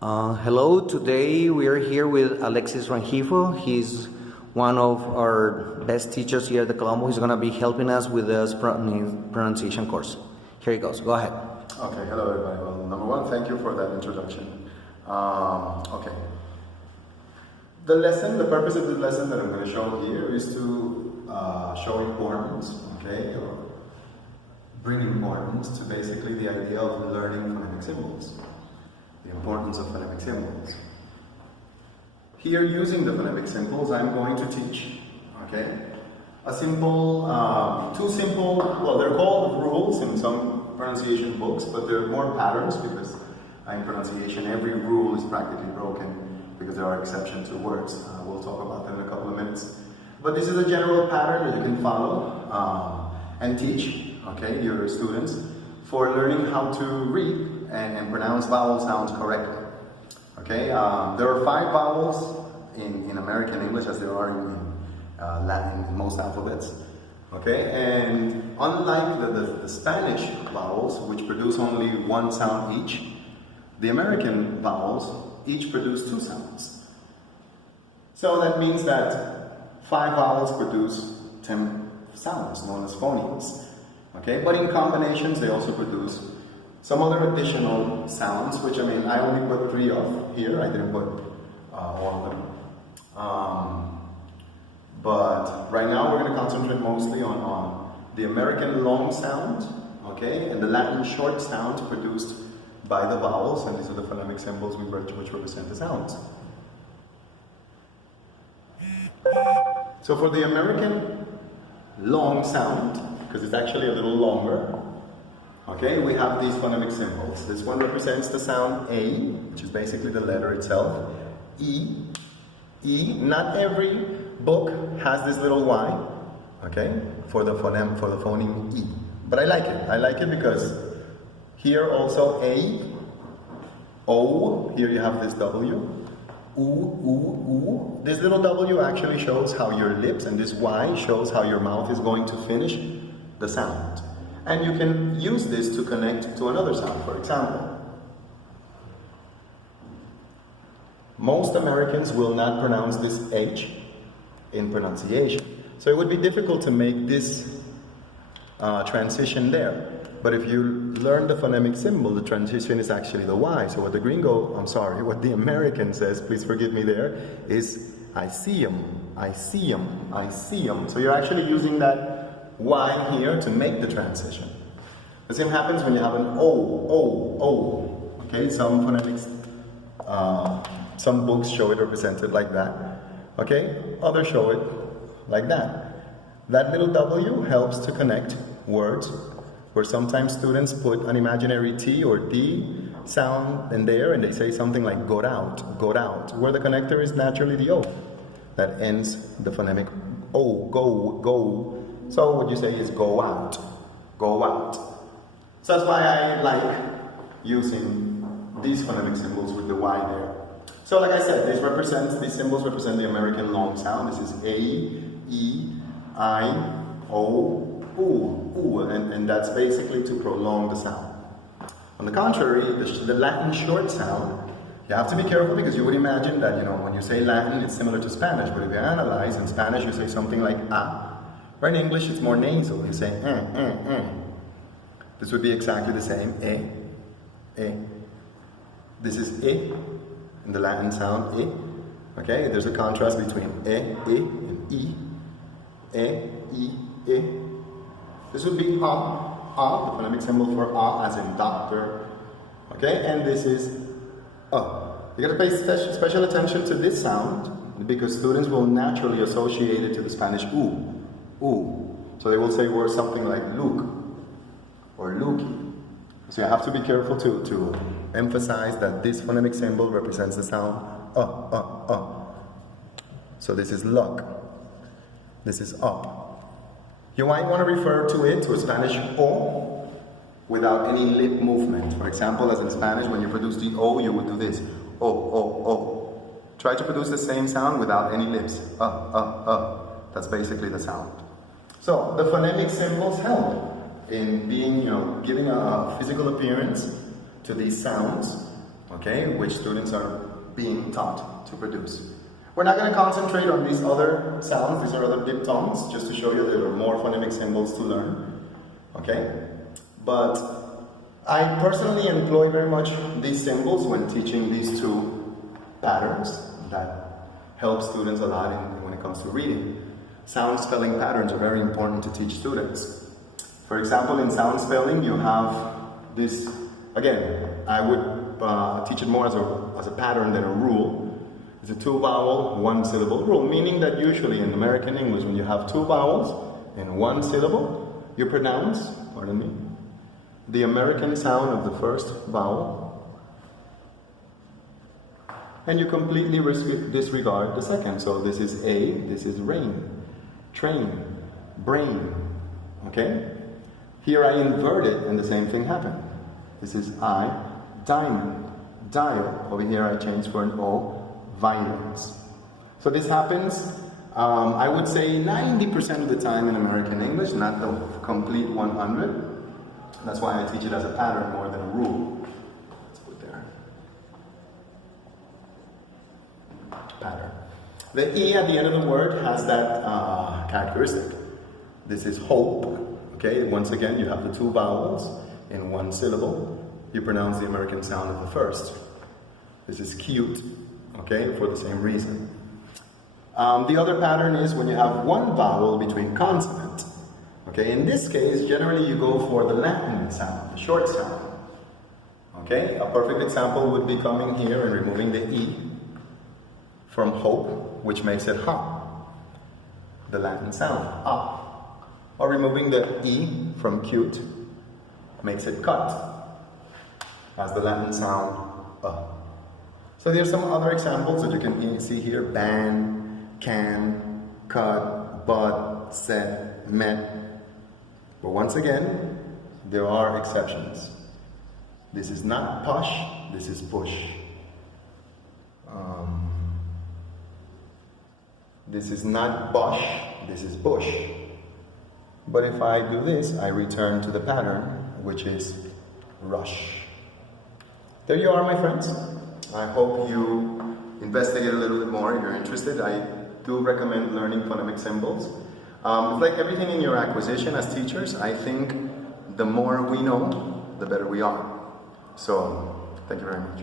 Hello, today we are here with Alexis Rengifo. He's one of our best teachers here at the Colombo. He's going to be helping us with this pronunciation course. Here he goes. Go ahead. Okay, hello everybody. Well, number one, thank you for that introduction. Okay. The purpose of the lesson that I'm going to show here is to show importance, okay, or bring importance to basically the idea of learning phonemic symbols. The importance of phonemic symbols. Here, using the phonemic symbols, I'm going to teach, okay, a simple, two simple, well, they're called rules in some pronunciation books, but they're more patterns because in pronunciation, every rule is practically broken because there are exceptions to words. We'll talk about that in a couple of minutes. But this is a general pattern that you can follow and teach, okay, your students for learning how to read and pronounce vowel sounds correctly. Okay, there are 5 vowels in American English as there are in Latin in most alphabets. Okay, and unlike the Spanish vowels, which produce only 1 sound each, the American vowels each produce 2 sounds. So that means that 5 vowels produce 10 sounds, known as phonemes. Okay, but in combinations they also produce some other additional sounds, which I mean, I only put 3 of here, I didn't put all of them. But right now we're going to concentrate mostly on the American long sound, okay, and the Latin short sound produced by the vowels, and these are the phonemic symbols which represent the sounds. So for the American long sound, because it's actually a little longer, okay, we have these phonemic symbols. This one represents the sound A, which is basically the letter itself. E, E. Not every book has this little Y, okay, for the phoneme E. But I like it. I like it because here also A, O, here you have this W, U, U, U. This little W actually shows how your lips, and this Y shows how your mouth is going to finish the sound. And you can use this to connect to another sound. For example, most Americans will not pronounce this H in pronunciation. So it would be difficult to make this transition there. But if you learn the phonemic symbol, the transition is actually the Y. So what what the American says, please forgive me there, is I see 'em, I see 'em, I see 'em. So you're actually using that Y here to make the transition. The same happens when you have an O, O, O. Okay, some phonetics, some books show it represented like that. Okay, others show it like that. That little W helps to connect words, where sometimes students put an imaginary T or D sound in there and they say something like got out, where the connector is naturally the O that ends the phonemic O, go, go. So what you say is go out, go out. So that's why I like using these phonemic symbols with the Y there. So like I said, these symbols represent the American long sound. This is A, E, I, O, U, and that's basically to prolong the sound. On the contrary, the Latin short sound, you have to be careful because you would imagine that, you know, when you say Latin, it's similar to Spanish, but if you analyze, in Spanish you say something like A. Right, in English it's more nasal, you say This would be exactly the same, e. This is e, in the Latin sound, e. Okay, there's a contrast between e, and e, e. This would be a, the phonemic symbol for a as in doctor. Okay, and this is You gotta pay special attention to this sound because students will naturally associate it to the Spanish u. So they will say words something like Luke or Lukey. So you have to be careful to emphasize that this phonemic symbol represents the sound So this is luck. This is up. You might want to refer to it, to a Spanish O, without any lip movement. For example, as in Spanish, when you produce the O, you would do this. O. Try to produce the same sound without any lips. That's basically the sound. So the phonemic symbols help in being, giving a physical appearance to these sounds. okay, which students are being taught to produce. We're not going to concentrate on these other sounds, these are other diphthongs, just to show you there are more phonemic symbols to learn, okay? But I personally employ very much these symbols when teaching these two patterns that help students a lot when it comes to reading. Sound spelling patterns are very important to teach students. For example, in sound spelling, you have this, again, I would teach it more as a pattern than a rule. It's a 2-vowel, 1-syllable rule, meaning that usually in American English, when you have 2 vowels and 1 syllable, you pronounce, pardon me, the American sound of the first vowel, and you completely disregard the second. So this is A, this is rain, train, brain, okay? Here I invert it and the same thing happened. This is I, diamond, dial. Over here I change for an O, violence. So this happens, I would say 90% of the time in American English, not the complete 100. That's why I teach it as a pattern more than a rule. Let's put there. Pattern. The E at the end of the word has that characteristic. This is hope. Okay, once again, you have the 2 vowels in 1 syllable. You pronounce the American sound of the first. This is cute, okay, for the same reason. The other pattern is when you have 1 vowel between consonants. Okay, in this case, generally you go for the Latin sound, the short sound. Okay, a perfect example would be coming here and removing the E from hope, which makes it ha, the Latin sound, ah. Or removing the E from cute makes it cut, as the Latin sound, So there's some other examples that you can see here, ban, can, cut, but, set, met. But once again, there are exceptions. This is not push, this is push. This is not bush, this is bush. But if I do this, I return to the pattern, which is rush. There you are, my friends. I hope you investigate a little bit more if you're interested. I do recommend learning phonemic symbols. Like everything in your acquisition as teachers, I think the more we know, the better we are. So, thank you very much.